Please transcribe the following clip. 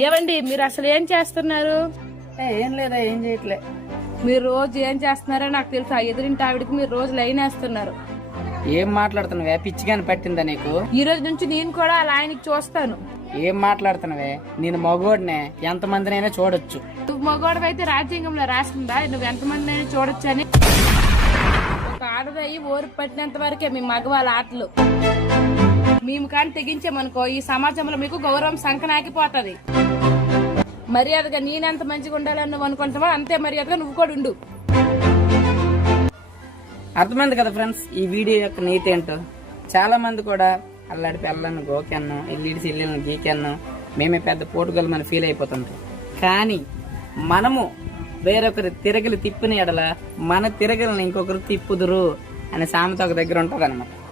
ఏమండి మీరు అసలు ఏం చేస్తున్నారు? ఏం లేదా, ఏం చేయట్లే. మీరు రోజు ఏం చేస్తున్నారో నాకు తెలుసు. ఆ ఎదురింటి ఆవిడకి మీరు రోజు లైన్ వేస్తున్నారు. ఏం మాట్లాడుతున్నావే? పిచ్చిగాని పట్టిందా నీకు? ఈ రోజు నుంచి నేను కూడా అలా ఆయనకి చూస్తాను. ఏం మాట్లాడుతున్నావే? నేను మగోడినే, ఎంతమందినైనా చూడొచ్చు. నువ్వు మగవాడు అయితే రాజ్యాంగంలో రాసిందా నువ్వు ఎంతమంది అయినా చూడొచ్చు అని? ఒక ఆడదయ్యి ఓరు పట్టినంత వరకే మీ మగవాళ్ళ ఆటలు. మేము కానీ తెగించామనుకో ఈ సమాజంలో మీకు గౌరవం సంకనాకిపోతుంది. మర్యాదగా నేనెంత మంచిగా ఉండాలని నువ్వు అనుకుంటావో అంతే మర్యాదగా నువ్వు కూడా ఉండు. అర్థమైంది కదా ఫ్రెండ్స్ ఈ వీడియో యొక్క నీతి ఏంటో. చాలా మంది కూడా అల్లాడి పిల్లలను గోకెన్ను, ఇల్లిడిసి ఇల్లులను గీకెన్ను, మేమే పెద్ద పోటుగలమని ఫీల్ అయిపోతుంటాం. కానీ మనము వేరొకరి తిరగలి తిప్పిన ఎడల మన తిరగలను ఇంకొకరు తిప్పుదురు అనే సామెత ఒక దగ్గర ఉంటది అనమాట.